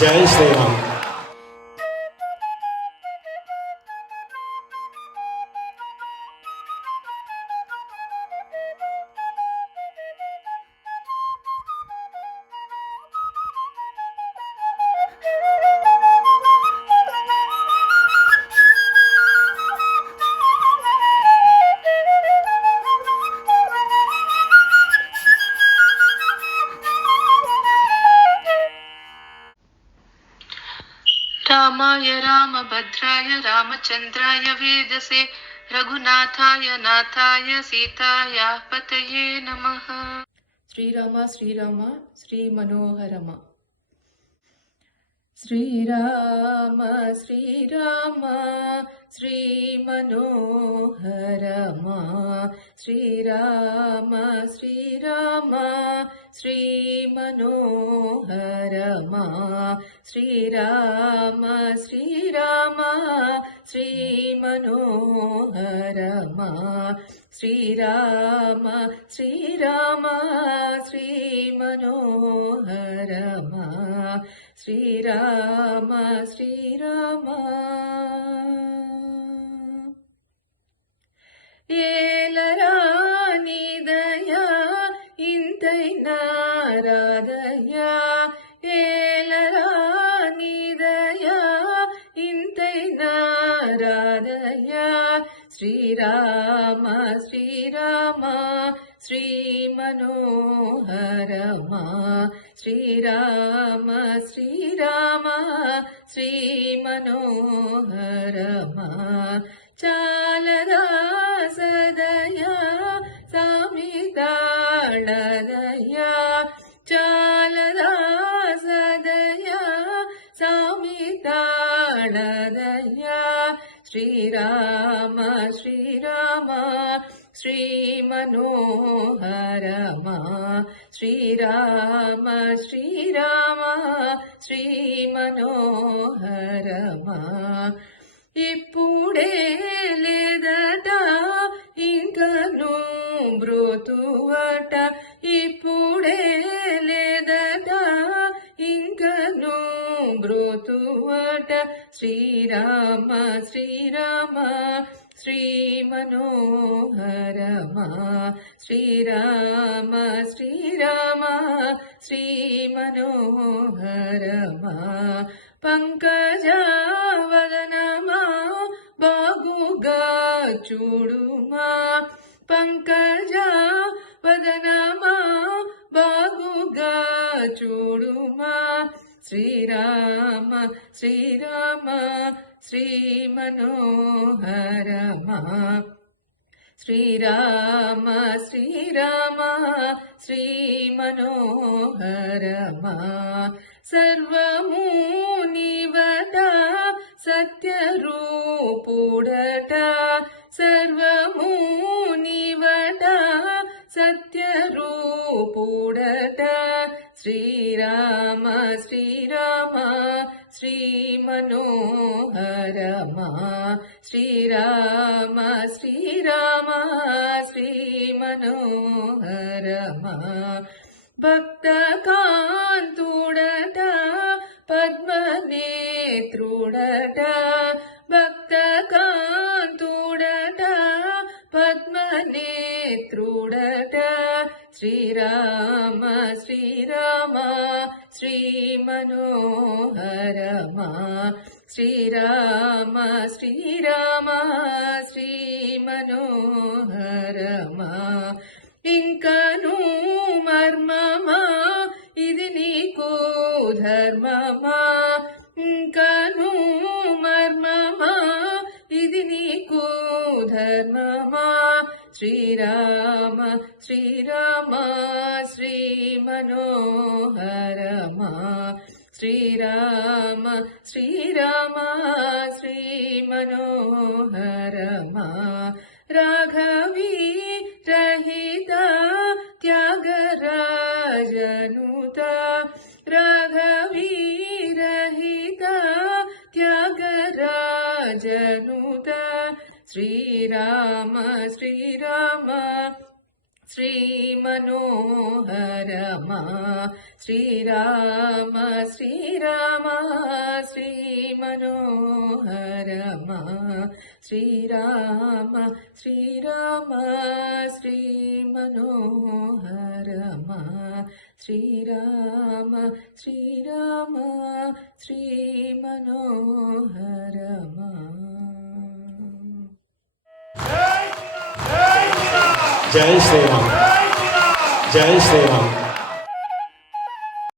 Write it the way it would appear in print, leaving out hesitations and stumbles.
జై శ్రీరామ్. रामाय रामभद्राय रामचन्द्राय वेदसे रघुनाथाय नाथाय सीतायाः पतये नमः. శ్రీరామ శ్రీరామ శ్రీ మనోహరమ. శ్రీరామ శ్రీరామ శ్రీ మనోహరమ. శ్రీరామ శ్రీరామ శ్రీ మనోహరమ. శ్రీరామ శ్రీరామ శ్రీ మనోహరమ. శ్రీరామ శ్రీరామ శ్రీ మనోహరమ. శ్రీరామ శ్రీరామ. ఏలరా నీ దయా ఇంతైనా రాదయ్యా. ఏలరా నీ దయా ఇంతైనా రాదయ్యా. శ్రీరామ శ్రీరామ శ్రీ మనోహరమ. శ్రీరామ శ్రీరామ శ్రీ మనోహరమ. చాలదా సదయా సామితాళదయా. చాలదా సదయా సామితాళదయా. శ్రీరామ శ్రీరామ శ్రీ మనోహరమ. శ్రీరామ శ్రీరామ శ్రీ మనోహరమ. ఇప్పుడే లేదట ఇంకను బ్రోతువట. ఇప్పుడే లేదట ఇంకను బ్రోతువట. శ్రీరామ శ్రీరామ శ్రీ మనోహరమ. శ్రీరామ శ్రీరామ శ్రీ మనోహరమ. పంకజవదనమా బాగుగా చూడుమా. పంకజవదనమా బాగుగా చూడుమా. శ్రీరామ శ్రీరామ శ్రీ మనోహరమ. శ్రీరామ శ్రీరామ శ్రీ మనోహరమ. సర్వము నీవట సత్యరూపుడట. సర్వము నీవట సత్యరూపుడట. శ్రీరామ శ్రీరామ శ్రీ మనోహరమ. శ్రీరామ శ్రీరామ శ్రీ మనోహరమ. భక్త కాంతుడట పద్మనేత్రుడట. భక్త కాంతుడట పద్మనేత్రుడట. శ్రీరామ శ్రీరామ శ్రీ మనోహరమ. శ్రీరామ శ్రీరామ శ్రీ మనోహరమ. ఇంకను మర్మమా ఇది నీకు ధర్మమా. ఇంకను మర్మమా ఇది నీకు ధర్మమా. శ్రీరామ శ్రీరామ శ్రీ మనోహరమ. శ్రీరామ శ్రీరామ శ్రీ మనోహరమ. రాఘవీ రహిత త్యాగరాజనుత. రాఘవీ రహిత త్యాగరాజనుత. శ్రీరామ శ్రీరామ శ్రీమనోహరమా శ్రీరామ శ్రీరామ శ్రీమనోహరమా శ్రీరామ శ్రీరామ శ్రీమనోహరమా శ్రీరామ శ్రీరామ శ్రీమనోహరమా. జై శ్రీరామ్, జై శ్రీరామ్.